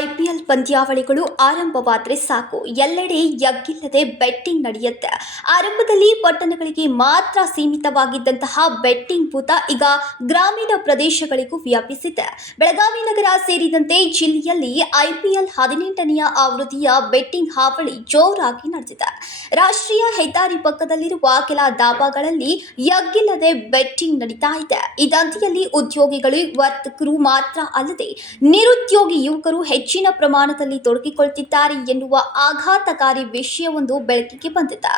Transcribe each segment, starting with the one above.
IPL ಪಂದ್ಯಾವಳಿಗಳು ಆರಂಭವಾದರೆ ಸಾಕು, ಎಲ್ಲೆಡೆ ಎಗ್ಗಿಲ್ಲದೆ betting ನಡೆಯುತ್ತೆ. ಆರಂಭದಲ್ಲಿ ಪಟ್ಟಣಗಳಿಗೆ ಮಾತ್ರ ಸೀಮಿತವಾಗಿದ್ದಂತಹ ಬೆಟ್ಟಿಂಗ್ ಭೂತ ಈಗ ಗ್ರಾಮೀಣ ಪ್ರದೇಶಗಳಿಗೂ ವ್ಯಾಪಿಸಿದೆ. ಬೆಳಗಾವಿ ನಗರ ಸೇರಿದಂತೆ ಜಿಲ್ಲೆಯಲ್ಲಿ ಐಪಿಎಲ್ 18ನೆಯ ಆವೃತ್ತಿಯ ಬೆಟ್ಟಿಂಗ್ ಹಾವಳಿ ಜೋರಾಗಿ ನಡೆದಿದೆ. ರಾಷ್ಟ್ರೀಯ ಹೆದ್ದಾರಿ ಪಕ್ಕದಲ್ಲಿರುವ ಕೆಲ ದಾಬಾಗಳಲ್ಲಿ ಎಗ್ಗಿಲ್ಲದೆ ಬೆಟ್ಟಿಂಗ್ ನಡೀತಾ ಇದೆ. ಈ ದಂಧೆಯಲ್ಲಿ ಉದ್ಯೋಗಿಗಳು, ವರ್ತಕರು ಮಾತ್ರ ಅಲ್ಲದೆ ನಿರುದ್ಯೋಗಿ ಯುವಕರು ಹೆಚ್ಚಿನ ಪ್ರಮಾಣದಲ್ಲಿ ತೊಡಗಿಕೊಳ್ಳುತ್ತಿದ್ದಾರೆ ಎನ್ನುವ ಆಘಾತಕಾರಿ ವಿಷಯವೊಂದು ಬೆಳಕಿಗೆ ಬಂದಿದೆ.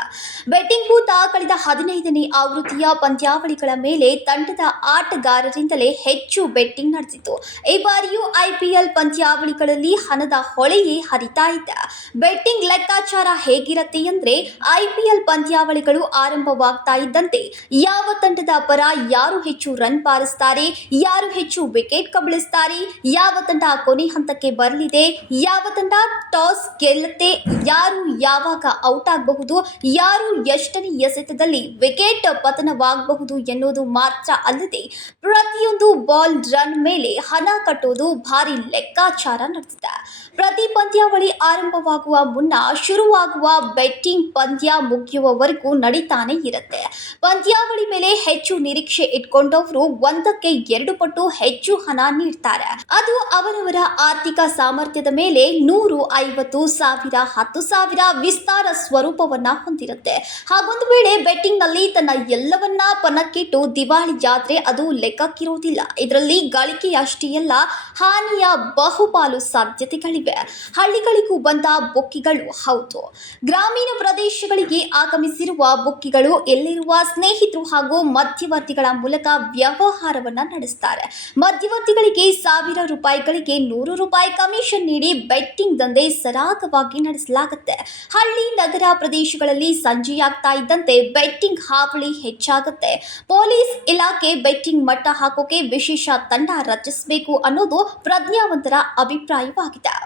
ಬೆಟ್ಟಿಂಗ್ ಭೂತ ಕಳೆದ 15ನೇ ಆವೃತ್ತಿಯ ಪಂದ್ಯಾವಳಿಗಳ ಮೇಲೆ ತಂಡದ ಆಟಗಾರರಿಂದಲೇ ಹೆಚ್ಚು ಬೆಟ್ಟಿಂಗ್ ನಡೆಸಿತು. ಈ ಬಾರಿಯೂ ಐಪಿಎಲ್ ಪಂದ್ಯಾವಳಿಗಳಲ್ಲಿ ಹಣದ ಹೊಳೆಯೇ ಹರಿತಾ ಇದೆ. ಬೆಟ್ಟಿಂಗ್ ಲೆಕ್ಕಾಚಾರ ಹೇಗಿರುತ್ತೆ ಅಂದ್ರೆ, ಐಪಿಎಲ್ ಪಂದ್ಯಾವಳಿಗಳು ಆರಂಭವಾಗ್ತಾ ಇದ್ದಂತೆ ಯಾವ ತಂಡದ ಪರ ಯಾರು ಹೆಚ್ಚು ರನ್ ಬಾರಿಸ್ತಾರೆ, ಯಾರು ಹೆಚ್ಚು ವಿಕೆಟ್ ಕಬಳಿಸ್ತಾರೆ, ಯಾವ ತಂಡ ಕೊನೆ ಹಂತಕ್ಕೆ ಬರಲಿದೆ, ಯಾವ ತಂಡ ಟಾಸ್ ಗೆಲ್ಲುತ್ತೆ, ಯಾರು ಯಾವಾಗ ಔಟ್ ಆಗಬಹುದು, ಯಾರು ಎಷ್ಟನೇ ಎಸೆತದಲ್ಲಿ ವಿಕೆಟ್ ಪತನವಾಗಬಹುದು ಎನ್ನುವುದು ಮಾತ್ರ ಅಲ್ಲದೆ ಪ್ರತಿಯೊಂದು ಬಾಲ್ ರನ್ ಮೇಲೆ ಹಣ ಕಟ್ಟೋದು ಭಾರಿ ಲೆಕ್ಕಾಚಾರ ನಡೆದಿದೆ. ಪ್ರತಿ ಪಂದ್ಯಾವಳಿ ಆರಂಭವಾಗುವ ಮುನ್ನ ಶುರುವಾಗುವ ಬೆಟ್ಟಿಂಗ್ ಪಂದ್ಯ ಮುಗಿಯುವವರೆಗೂ ನಡೀತಾನೆ ಇರುತ್ತೆ. ಪಂದ್ಯಾವಳಿ ಮೇಲೆ ಹೆಚ್ಚು ನಿರೀಕ್ಷೆ ಇಟ್ಕೊಂಡವರು 1ಕ್ಕೆ 2 ಪಟ್ಟು ಹೆಚ್ಚು ಹಣ ನೀಡ್ತಾರೆ. ಅದು ಅವರವರ ಆರ್ಥಿಕ ಸಾಮರ್ಥ್ಯದ ಮೇಲೆ 100, 50, 1000, 10,000 ವಿಸ್ತಾರ ಸ್ವರೂಪವನ್ನ ಹೊಂದಿರುತ್ತೆ. ಹಾಗೊಂದು ವೇಳೆ ಬೆಟ್ಟಿಂಗ್ ನಲ್ಲಿ ತನ್ನ ಎಲ್ಲವನ್ನ ಪಣಕ್ಕಿಟ್ಟು ದಿವಾಳಿಯಾದ್ರೆ ಅದು ಲೆಕ್ಕಕ್ಕಿರೋದಿಲ್ಲ. ಇದರಲ್ಲಿ ಗಳಿಕೆಯಷ್ಟೇ ಅಲ್ಲ, ಹಾನಿಯ ಬಹುಪಾಲು ಸಾಧ್ಯತೆಗಳಿವೆ. ಹಳ್ಳಿಗಳಿಗೂ ಬಂದ ಬುಕ್ಕಿಗಳು. ಹೌದು, ಗ್ರಾಮೀಣ ಪ್ರದೇಶಗಳಿಗೆ ಆಗಮಿಸಿರುವ ಬುಕ್ಕಿಗಳು ಎಲ್ಲಿರುವ ಸ್ನೇಹಿತರು ಹಾಗೂ ಮಧ್ಯವರ್ತಿಗಳ ಮೂಲಕ ವ್ಯವಹಾರವನ್ನ ನಡೆಸ್ತಾರೆ. ಮಧ್ಯವರ್ತಿಗಳಿಗೆ ₹1,000ಗಳಿಗೆ ₹100 ಕಮಿಷನ್ ನೀಡಿ ಬೆಟ್ಟಿಂಗ್ ದಂಧೆ ಸರಾಗವಾಗಿ ನಡೆಸಲಾಗುತ್ತೆ. ಹಳ್ಳಿ ನಗರ ಪ್ರದೇಶಗಳಲ್ಲಿ ಸಂಜೆಯಾಗ್ತಾ ಇದ್ದಂತೆ ಬೆಟ್ಟಿಂಗ್ ಹಾವಳಿ ಹೆಚ್ಚಾಗುತ್ತೆ. ಪೊಲೀಸ್ ಇಲಾಖೆ ಬೆಟ್ಟಿಂಗ್ ಮಟ್ಟ ಹಾಕೋಕೆ ವಿಶೇಷ ತಂಡ ರಚಿಸಬೇಕು ಅನ್ನೋದು ಪ್ರಜ್ಞಾವಂತರ ಅಭಿಪ್ರಾಯವಾಗಿದೆ.